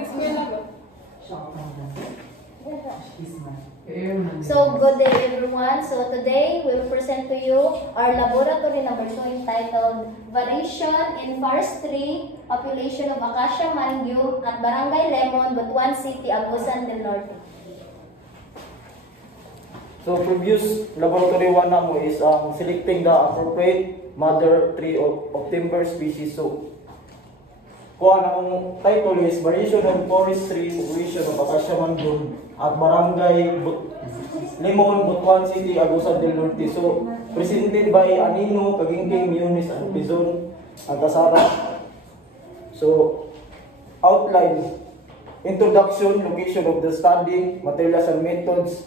So, good day everyone. So, today we will present to you our laboratory number 2 entitled Variation in Forestry, Population of Acacia Mangue at Barangay Lemon, Butuan City, Agusan del Norte. So, previous laboratory 1 na mo is selecting the appropriate mother tree of timber species. So, kuha na kong title is Variation in Forestry, Population of Acacia Mangue at Barangay Lemon, Butuan City, Agusan del Norte. So, presented by Anino, Kagingking, Yunis, and Pizon, Antasara. So, outline, introduction, location of the study, materials and methods,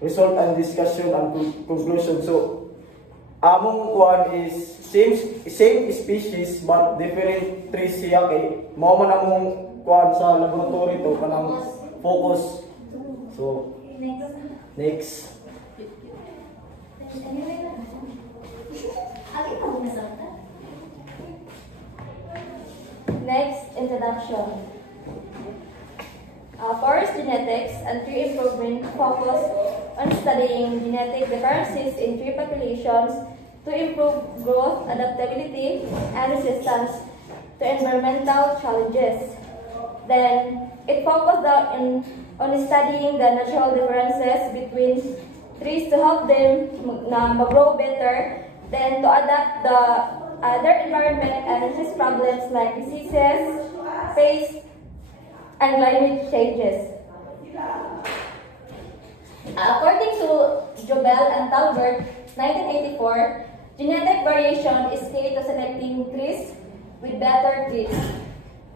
result and discussion, and conclusion. So, among kuan is same species but different trees siya kay mao man among kuan sa laboratory to kanang focus. So, next. Next, introduction. Forest genetics and tree improvement focus on studying genetic differences in tree populations to improve growth, adaptability, and resistance to environmental challenges. Then, it focused on studying the natural differences between trees to help them grow better, then to adapt the other environment and resist problems like diseases, pests, and climate changes. According to Jobel and Talbert, 1984, genetic variation is key to selecting trees with better traits.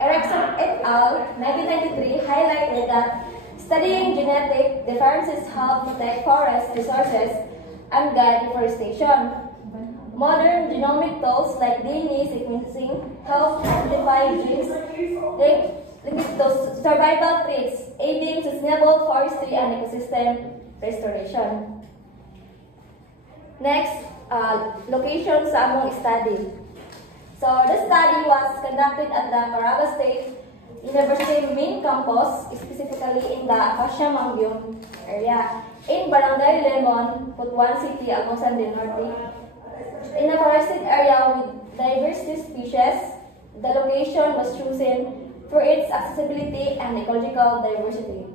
Erickson et al. 1993 highlighted that studying genetic differences help protect forest resources and guide deforestation. Modern genomic tools like DNA sequencing help identify genes linked to survival traits, aiding sustainable forestry and ecosystem restoration. Next, location sa among study. So, the study was conducted at the Caraga State University main campus, specifically in the Acacia Mangue area, in Barangay Lemon, Butuan City, Agusan del Norte. In a forested area with diverse species, the location was chosen for its accessibility and ecological diversity.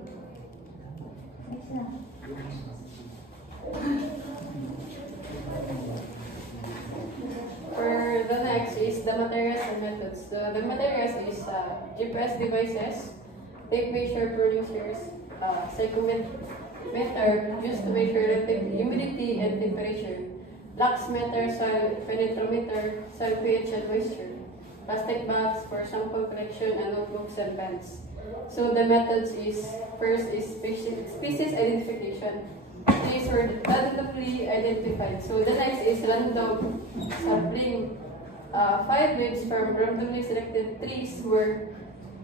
For the next is the materials and methods. The materials is GPS devices, tape measure producers, psychrometer used to measure relative humidity and temperature, lux meter, soil penetrometer, soil pH and moisture, plastic bags for sample collection, and notebooks and pens. So the methods is, first is species identification. These were randomly identified. So the next is random sampling. 5 leaves from randomly selected trees were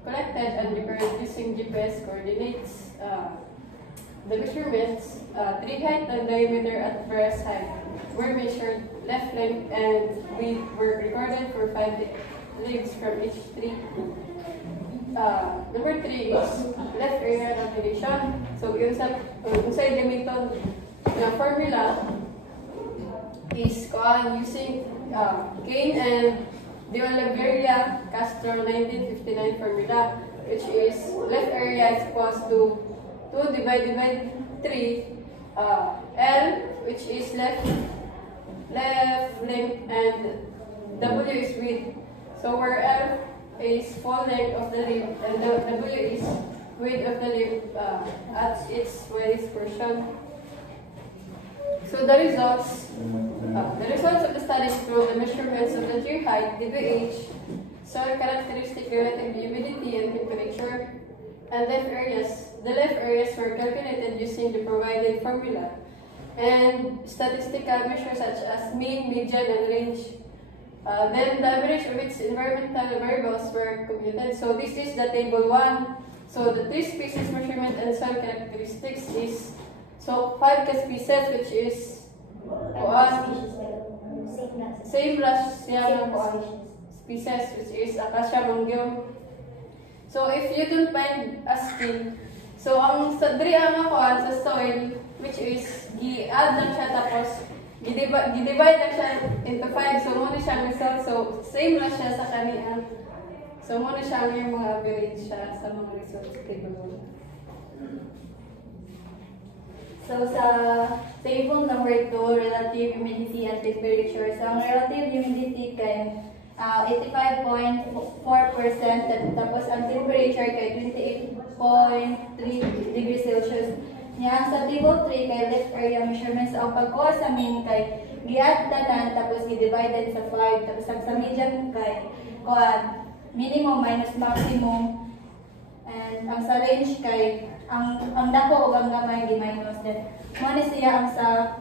collected and recorded using GPS coordinates. The measurements, tree height and diameter at various height were measured, left length and width were recorded for 5 leaves from each tree. Number 3 is left area calculation. So, inside the method, the formula is using Kane and De Oliveira Castro 1959 formula, which is left area is equals to 2 divided by 3 L, which is left length, and W is width. So, where L is full length of the leaf and the W is width of the leaf at its widest portion. So the results of the studies through the measurements of the tree height, DBH, soil characteristic, relative humidity and temperature, and left areas. The left areas were calculated using the provided formula, and statistical measures such as mean, median, and range. Then the average of its environmental variables were computed. So this is the table 1. So the tree species measurement and soil characteristics is 5 species, which is same last species, which is Acacia Mangue. So if you don't find a skin, so ang sa diri ang ako sa soil, which is gi-add lang siya tapos gi-divide lang siya into 5. So muna siya ang result. So same lang siya sa kaniya. So muna siya ang yung mga average siya sa mga results table. So sa table number 2, relative humidity and temperature. So ang relative humidity kay 85.4%, tapos ang temperature kay 28.3 degrees Celsius. Yan sa table 3 kay left area measurements. Ang pagkuha sa mean kay gi-add tanan tapos i-divided sa 5, tapos ang sa median kay kuan minimum minus maximum, and ang sa range kay ang dako ug ang gamay gi minus. Then mo ni siya ang sa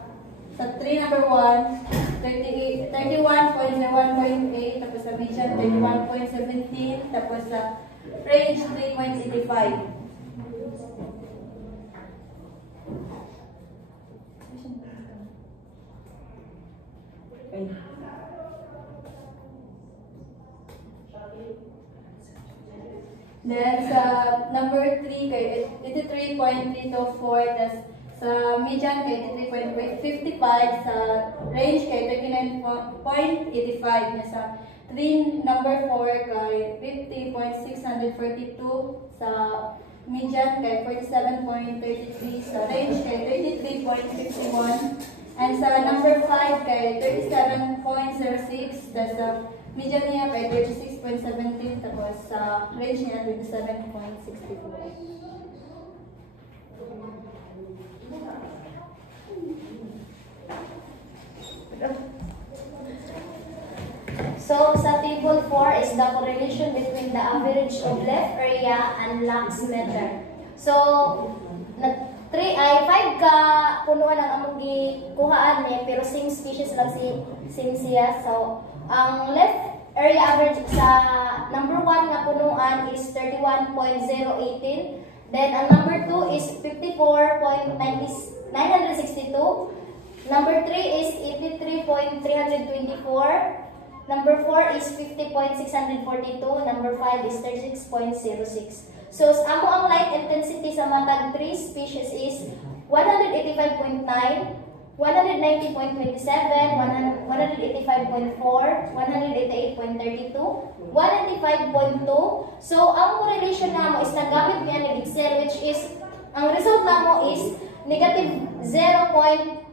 3 number 1 31.01.8, tapos sa median 31.17, tapos sa range 3.85. Then sa number 3 kay 83.324, tas sa median kay 83.55, sa range kay 39.85, na sa number 4 kay 50.642, sa median kay 47.33, sa range kay 33.61, and sa number 5 kay 37.06, tas sa median niya kay 36.17, tapos sa range niya 27.64. So, sa table 4 is the correlation between the average of left area and lax meter. So, 5 ka punuan ang among gikuhaan niya, pero same species lang same siya. So, ang left area average sa number 1 nga punuan is 31.018. Then, ang number 2 is 54.962. Number 3 is 83.324. Number 4 is 50.642. Number 5 is 36.06. So, amo ang light intensity sa matag 3 species is 185.9, 190.27, 185.4, 188.32, 185.2. So, ang correlation namo is nagamit niya ng Excel, which is, ang result namo is negative 0.43517.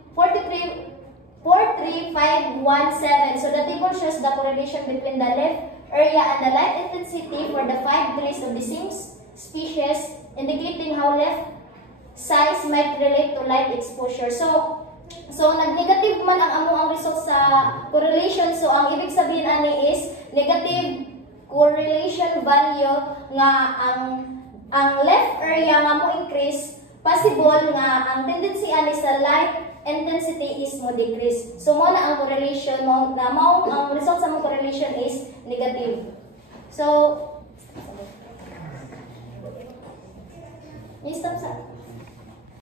So, the table shows the correlation between the left area and the light intensity for the 5 trees of the same species, indicating how left size might relate to light exposure. So nag-negative man ang among result sa correlation. So, ang ibig sabihin ani is negative correlation value nga ang left area nga mo increase, possible nga ang tendency ani sa light intensity is mo decrease. So, mo na ang correlation mo, na ang result sa mong correlation is negative. So, stop sa